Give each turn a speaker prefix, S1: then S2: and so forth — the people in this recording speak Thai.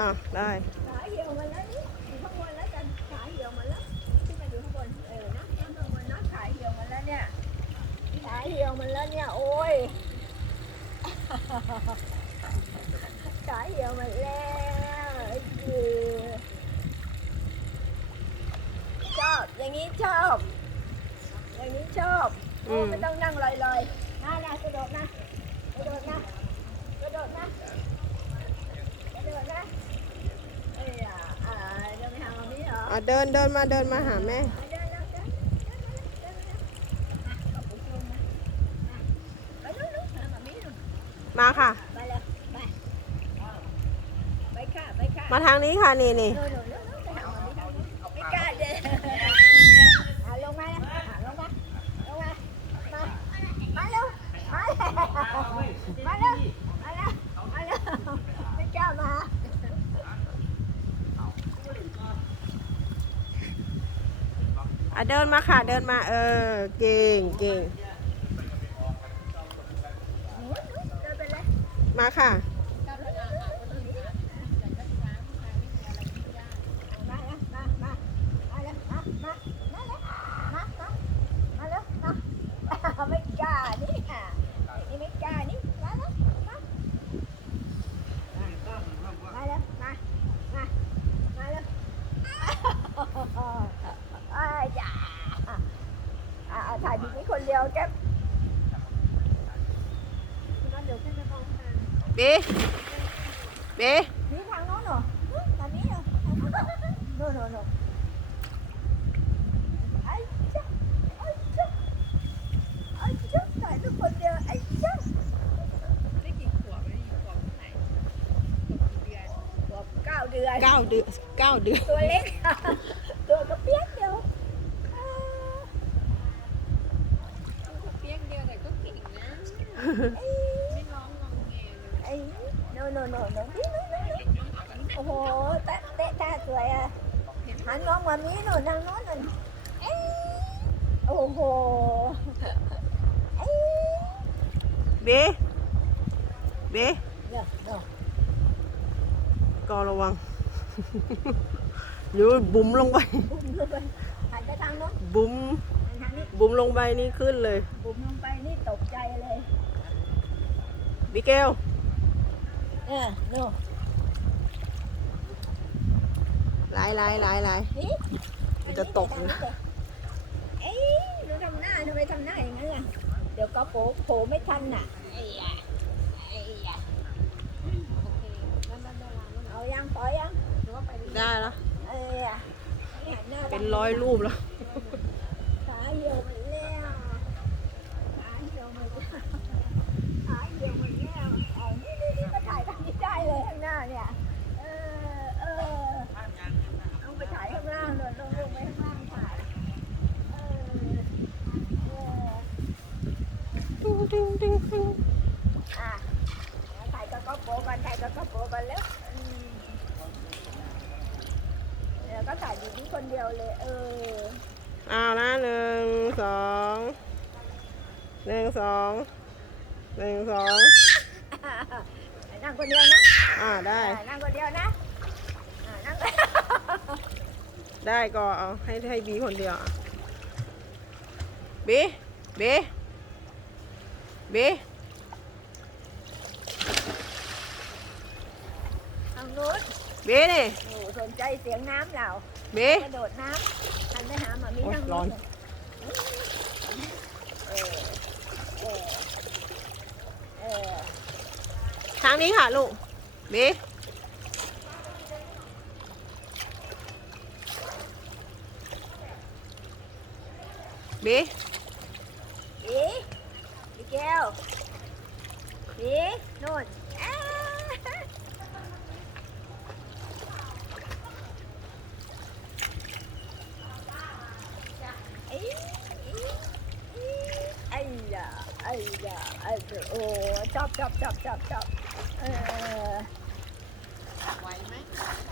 S1: อะได้
S2: ขาเหี่ยวมาแล้วนี่อยู่ข้างบนแล้วกันขาเหี่ยวมาแล้วขึ้นมาอยู่ข้างบนเออนะขึ้นข้างบนนะขาเหี่ยวมาแล้วเนี่ยขาเหี่ยวมาแล้วเนี่ยโอ้ยขาเหี่ยวมาแล้วไอ้เหี้ยชอบอย่างนี้ชอบ อย่างนี้ชอบโอ้
S1: อืม
S2: ไม่ต้องนั่งลอยๆนะนะกระโดดนะกระโดดนะกระโดดนะกระโดดนะเอ้ยอะอ่าเดินไปหามามีเหร อ
S1: อะเดินเดินมาเดินมาหาแม่
S2: เดินเดินเดินเดินเดินขอบคุณนะไปนู้นนู้นหามามีนู้น
S1: มาค่ะ
S2: ไปเลยไปไปค่ะ ไปค่ะ
S1: มาทางนี้ค่ะนี่นี่
S2: โน่นโน่นโน่นไปหามามีทางนู้นไม่กล้าเดินอะลงมาเลยอะลงมาลงมามามาเร็วมาเร็วมาเร็วมาเร็วมาเร็วไม่กล้ามา
S1: อะเดินมาค่ะเดินมาเออ เก่งเก่งมาค่ะ
S2: มาแล้วมามามาแล้วมามามาแล้วมามามาแล้วมาไม่กล้านี่ค่ะนี่ไม่กล้านี่มาแล้วมามาแล้วมามามาแล้วอ้ายจ้า อ่าถ่ายบีนี้คนเดียวแก๊ปเดี๋ยวขึ้นไปมองทาง
S1: บีบี
S2: นี่ทางโน้นเหรอทางนี้เหรอโน่นโน่นโน่นไอ้จ๊ะไอ้จ๊ะไอ้จ๊ะถ่ายรูปคนเดียวไอ้จ๊ะ
S3: ได้กี่ขวบแล้วขวบเท่าไหร่ขวบกี่เดือน
S2: ขวบเก้าเดือน
S1: เก้าเดือนเก้าเดือน
S2: ตัวเล็ก ตัวกระเปียกเดียวอ่า
S3: เปียกเดียวแต่ก็เก่งนะ
S2: ไอ้
S3: ไม่ร้องงองแงเลย
S2: ไอ้ โน่นโน่นโน่นโน่นนี่นี่นี่นี่โอ้โหเตะเตะท่าสวยอะหันมองมามีโน่นทางโน้นโน่นเอ้ยโอ้โหเอ้ย
S1: บีบี
S2: เดี๋ยวเดี๋ยว
S1: ก็ระวังอยู่บุ๋มลงไป
S2: บุ้มลงไปหันไปทางโน้น
S1: บุ๋ม
S2: หันทางนี้
S1: บุ๋มลงไปนี่ขึ้นเลย
S2: บุ้มลงไปนี่ตกใจเลย
S1: บิเกล
S2: เออโน่
S1: หลายหลายหลายหลาย
S2: นี่
S1: มันจะตก
S2: ทาง
S1: นะ
S2: เลยเอ้ยหนูทำหน้าทำไมทำหน้าอย่างนั้นล่ะ เดี๋ยวก็โผล่โผล่ไม่ทันน่ะไอ้ยะไอ้ยะ
S3: โอเคแล้วด้านดาราแล้ว
S2: เอายังปล่อยยัง
S3: หรือว่าไปเรื่อย
S1: ได้แล้ว
S2: เอ้ยอะนี่หันหน้า
S1: เป็นร้อยรูปแล้ว
S2: ขาเหี่ยวหมดแล้วขาเหี่ยวหมดแล้วขาเหี่ยวหมดแล้วเอานี่นี่นี่มาถ่ายทางนี้ได้เลยข้างหน้าเนี่ย เออเออเอาไปถ่ายข้างล่างเลยลงลงไปข้างล่างถ่าย เออเออ
S1: ติ้งติ้งติ้งติ้ง
S2: อะถ่ายกับกระโปรงกันถ่ายกับกระโปรงกันแล้วอืมเดี๋ยวก็ถ่ายอยู่ที่คนเดียวเลย เออ
S1: เอานะหนึ่งสองหนึ่งสองหนึ่งสอง
S2: นั่งคนเดียวนะ
S1: อ่าได้
S2: อะนั่งคนเดียวนะอะนั่ง
S1: ได้ก็เอาให้ให้บีคนเดียวอะบีบี บี
S2: ทางนู้น
S1: บีนี่
S2: โอ้สนใจเสียงน้ำเรา
S1: บี
S2: กระโดดน้ำหันไปหาหมามี
S1: โอ๊ย
S2: ทาง
S1: ร้อ
S2: นู้
S1: น
S2: นเออเออเออ
S1: ทางนี้ค่ะลูกบีบี
S2: บีบี แก้วนี่นู่นไอ้ยาไอ้ยาไอ้โอ้จับจับจับจับจับเออไหวไหม